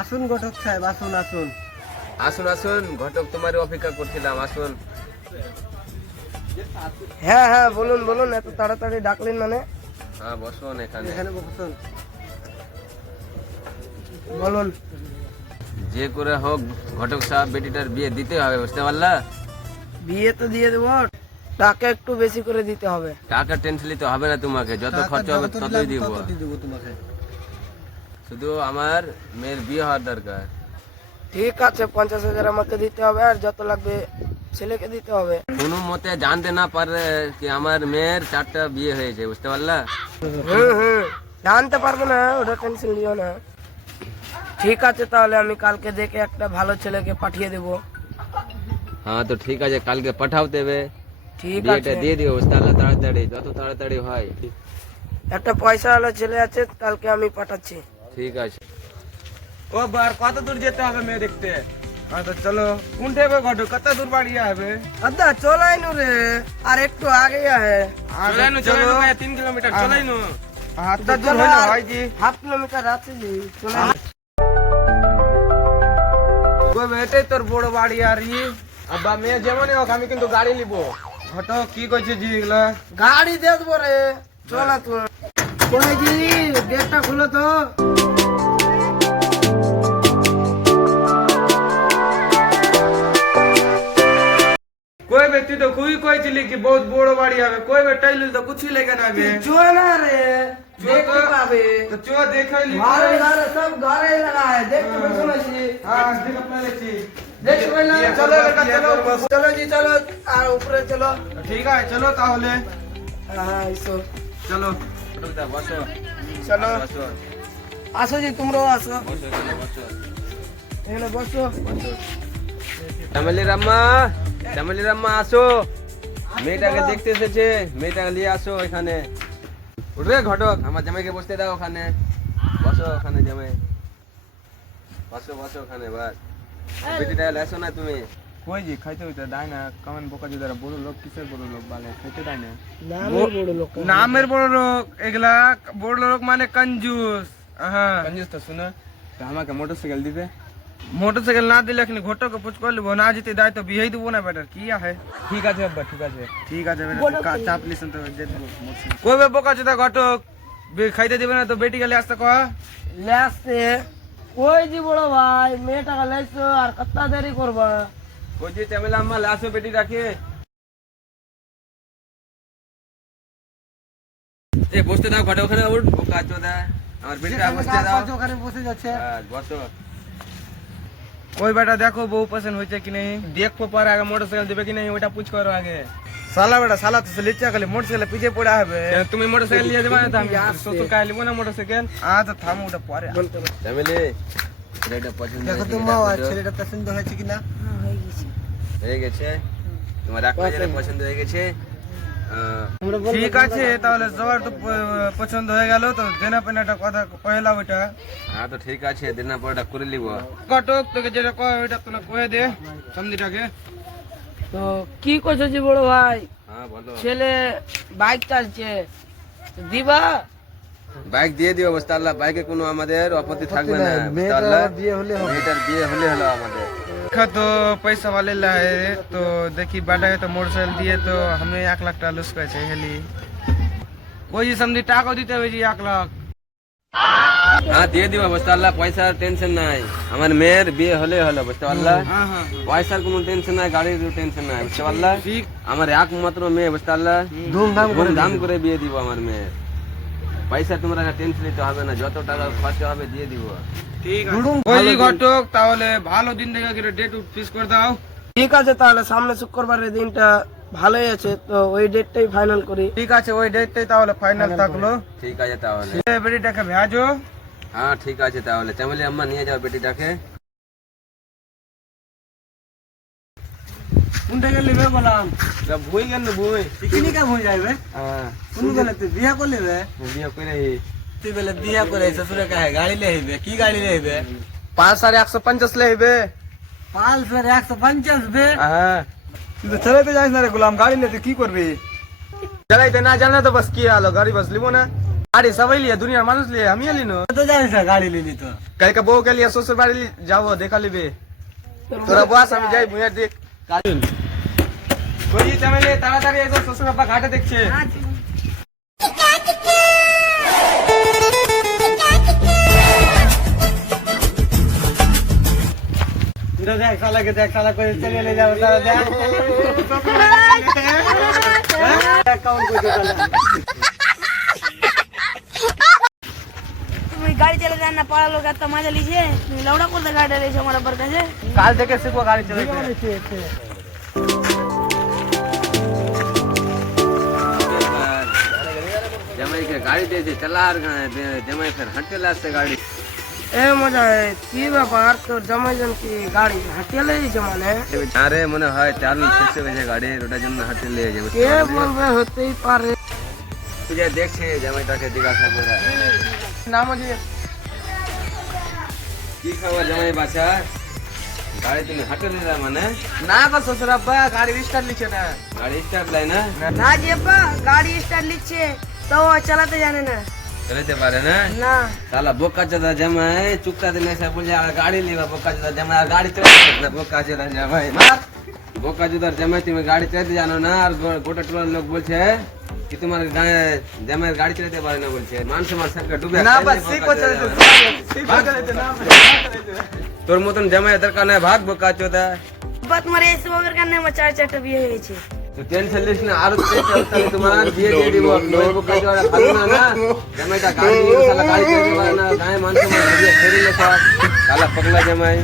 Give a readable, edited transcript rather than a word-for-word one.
আসুন ঘটক সাহেব, আসুন আসুন। আসুন আসুন ঘটক, তোমার অপেক্ষা করছিলাম, আসুন। হ্যাঁ হ্যাঁ, বলুন বলুন, এত তাড়াতাড়ি ডাকলেন মানে? হ্যাঁ বসুন এখানে। এখানে বসুন। বলুন। যে করে হোক ঘটক সাহেব বেটিটার বিয়ে দিতে হবে, বুঝতে পারলা? বিয়ে তো দিয়ে দেবো, টাকা একটু বেশি করে দিতে হবে। টাকা টেনশন নিতে হবে না তোমাকে, যত খরচা হবে ততই দিব। দেবো তোমাকে। শুধু আমার মেয়ের বিয়ে হওয়ার দরকার। ঠিক আছে, 50,000 আমাকে দিতে হবে, আর যত লাগবে ছেলেকে দিতে হবে। কোনো মতে জানতে না পারে কি আমার মেয়ের 4টা বিয়ে হয়েছে, বুঝতে পারলা? হুম, জানতে পারবো না, ওটা টেনশন নিও না। ঠিক আছে, তাহলে আমি কালকে দেখে একটা ভালো ছেলেকে পাঠিয়ে দেবো। হ্যাঁ তো ঠিক আছে, কালকে পাঠাও দেবে, ঠিক বিয়েটা আছে। দিয়ে দিও, বুঝতে পারলা? তাড়াতাড়ি, যত তাড়াতাড়ি হয়। একটা পয়সাওয়ালা ছেলে আছে, কালকে আমি পাঠাচ্ছি। ঠিক আছে। ও বার কত দূর যেতে হবে মেয়ে দেখতে? তো চলো, কোনটা হবে ঘটক? কত দূর বাড়ি হবে? আদা চলাই নু রে, আর একটু আগে আহে। চলো 3 কিলোমিটার চলাই নো। হাতটা দূর হলো ভাইজি। 1/2 কিলোমিটার আছে জি, চলে এটাই তোর বড় বাড়ি। আর আব্বা মেয়ে যেমনই হোক, আমি কিন্তু গাড়ি নিবো। ঘটক কি কইছে জি এগুলা? গাড়ি দিয়ে দেবো রে, চল না তুই। কই জি, গেটটা খুলো তো। कोई व्यक्ति तो खुई कोई चिली की बहुत बड़ो बाड़ी आवे, कोई बेटाइल तो कुछ ही लेके ना आवे। चल ना रे, देख के पावे। तो चो देखो ली घरे घरे सब घरे ही लगा है, देख के बैठो ना जी। हां देख पहले ची देख पहले। चलो बेटा चलो, चलो जी चलो, आ ऊपर चलो। ठीक है चलो তাহলে। हाँ इसो चलो বসো चलो, বসো আসো জি, তোমরাও আসো, বসো এখানে বসো। এখানে বসো। শ্যামলির আম্মা, শ্যামলির আম্মা আসো, মেয়েটাকে দেখতে এসেছে, মেয়েটাকে নিয়ে আসো এখানে। উঠবে ঘটক, আমার জামাইকে বসতে দাও ওখানে, বসো ওখানে জামাই, বসো বসো ওখানে। বাস বেটিটা এসো না তুমি। কই জি খাইতে হইতা দাই না, কমেন্ট বোকা যদি বড় লোক, কিসের বড় লোক বলে খাইতে দেয় না? নামের বড় লোক। নামের বড় লোক, এগুলা বড় লোক মানে कंजूस। হ্যাঁ कंजूस तो सुनो, तो আমাকে মোটরসাইকেল দিবে। মোটরসাইকেল না দিলে এখানে ঘটক পুছ করে লিবো, না জিতে দায় তো বিয়েই দেবো না বেটার, কি আছে? ঠিক আছে আব্বা, ঠিক আছে। ঠিক আছে বেটা, চাপ লিসন তো দে দেবো। কই বে বোকা চোদা ঘটক, খাইতে দিবে না তো বেটি গেলে আসতে কয়া। ले আসতে। ওই জি বড় ভাই, মেয়েটাকে লাইছো, আর কত দেরি করবা? ওই যে শ্যামলা আম্মা লাসো বেটিটাকে। এ বসতে দাও ঘটক, ওখানে উঠ, বোকা চোদা, আমার বেটিটা বসতে দাও। ওখানে বসে যাচ্ছে। বসো। ওই বেটা দেখো বউ পছন্দ হয়েছে কি नहीं, देखो पर आगे मोटरसाइकिल देबे कि नहीं ওটা पूछ करो आगे। साला बेटा साला तो लिच्चा खाली मोटरसाइकिल पीछे पड़ा है। তুমি মোটরসাইকেল নিয়ে যাবে না তো আমি শ্বশুর কাই লিবো না মোটরসাইকেল। তো থাম ওটা পরে। ফ্যামিলি ছেলেটা পছন্দ দেখো হয়েছে তো কিনা মা, দেখো। ছেলেটা পছন্দ হয়েছে কিনা? হয়ে গেছে, তোমার এক বাজারে পছন্দ হয়ে গেছে। ঠিক আছে, তাহলে সবার তো পছন্দ হয়ে গেল, তো দেনা পেনাটা কথা কইলা ওটা। হ্যাঁ তো ঠিক আছে, দিনের পরটা করে নিব। কটক তোকে যেটা কয় ওটা তোরা কয়ে দে সমধিটাকে। তো কি করছো জি বড় ভাই? হ্যাঁ বলো। ছেলে বাইক চালছে, দিবা? বাইক দিয়ে দিও, বুঝতে পারলা? বাইকে কোনো আমাদের আপত্তি থাকবে না, বুঝতে পারলা? মেয়েটার বিয়ে হলে হলো আমাদের। तो पैसा वाले लाए तो देखी बाटा तो मोटरसाइकिल दिए तो हमें 1 लाख टाका लूस कर हेली। कोई जी समझी टाका दीते हुए जी 1 लाख। হ্যাঁ দিয়ে দিবা, বুঝতে পারলা? পয়সার টেনশন নাই, আমার মেয়ের বিয়ে হলে হলো, বুঝতে পারলা? हाँ हाँ পয়সার কোনো টেনশন নাই, গাড়ির টেনশন নাই, বুঝতে পারলা? ঠিক। আমার একমাত্র মেয়ে, বুঝতে পারলা? ধুমধাম করে বিয়ে দিব আমার মেয়ে। পয়সা তোমরা টেনশন নিতে হবে না, যত টাকা খরচা হবে দিয়ে দিব। ঠিক আছে ওই ঘটক, তাহলে ভালো দিন দেখে করে ডেট ফিক্স করে দাও। ঠিক আছে, তাহলে সামনে শুক্রবারের দিনটা ভালোই আছে, তো ওই ডেটটাই ফাইনাল করি। ঠিক আছে, ওই ডেটটাই তাহলে ফাইনাল থাকলো। ঠিক আছে তাহলে। বেটিটাকে ভেজো। হ্যাঁ ঠিক আছে তাহলে, চামেলি আম্মা নিয়ে যাও বেটিটাকে। কোনটা গেলে বে বললাম? ভুই গেল ভুই, কিনি কাম হয়ে যাবে? হ্যাঁ কোন গেলে তুই বিয়া করলি বে? বিয়ে করে তুই বলে বিয়া করে শ্বশুরে কাহে গাড়ি লে হইবে? কি গাড়ি লে হইবে? 5,150 লে হইবে। 5,150 বে? হ্যাঁ তুই তো চালাইতে জানিস না রে গোলাম, গাড়ি লে তুই কি করবি? চালাইতে না জানা তো বাস কি হলো, গাড়ি বাস লিবো না। गाड़ी सभी लिए दुनिया मानुष लिए हम ली नो तो जाने से गाड़ी ले ली तो कल का बहू के लिए ससुर बाड़ी जाओ देखा लिबे तोरा बस हम जाई भुया देख कोई चमेले ताড়াতাড়ি এসো শ্বশুর বাবা ঘাটে দেখছে দেখ শালাকে দেখ শালা করে চলে ले যাও তারা দেখ অ্যাকাউন্ট কই দিও তুমি গাড়ি চালাতে জান না পাড়া লোক এত মজা লিছে তুমি লৌড়া করতে গাড়ি লেছো আমার উপর কাছে কাল থেকে শিখবো গাড়ি চালাতে जमाई के गाड़ी दे दे चला जमाई फिर हटे लाते गाड़ी এ মজা কি ব্যাপার তোর জামাইজন কি গাড়ি হাঁটিয়ে লেগেছে মানে আরে মনে হয় চালু শেষ হয়ে গেছে গাড়ি ওটার জন্য হাঁটে নিয়ে যাবে কে বলবে হতেই পারে তুই যা দেখছে জামাইটাকে জিজ্ঞাসা করে নাম আছে কি খবর জামাই বাছা গাড়ি তুমি হাঁটে নিলা মানে না গো শ্বশুর আব্বা গাড়ি স্টার্ট লিছে না গাড়ি স্টার্ট লাই না না যেপা গাড়ি স্টার্ট লিচ্ছে তো চালাতে জানে না চলতে পারে না না साला बोका चला जमाई चुकता दिन ऐसा बोल जा गाड़ी लेवा बोका चला जमाई गाड़ी चला ना बोका चला जमाई मार बोका चला जमाई तुम गाड़ी चलाते जानो ना और गोटा टोला लोग बोलছে कि तुम्हारे जमाई गाड़ी चलाते पारे ना बोलছে मान सम्मान सबका डूबे না বাস সিকো চলতে সিকো চলতে না তোর মতন জামাই দরকার নাই ভাগ বোকা চোদা বাবা তোমার এসে বগর কানে আমার চার চারটা বিয়ে হয়েছে তো টেনশন লিস না আর তোমার দিয়ে দিয়ে দিব বোকা চোদা ভালো না না জামাইটা গাড়ি নিয়ে শালা গাড়ি চলাতে পারে না গায়ে মান সম্মান দিয়ে ফেরিলে সব শালা পগলা জামাই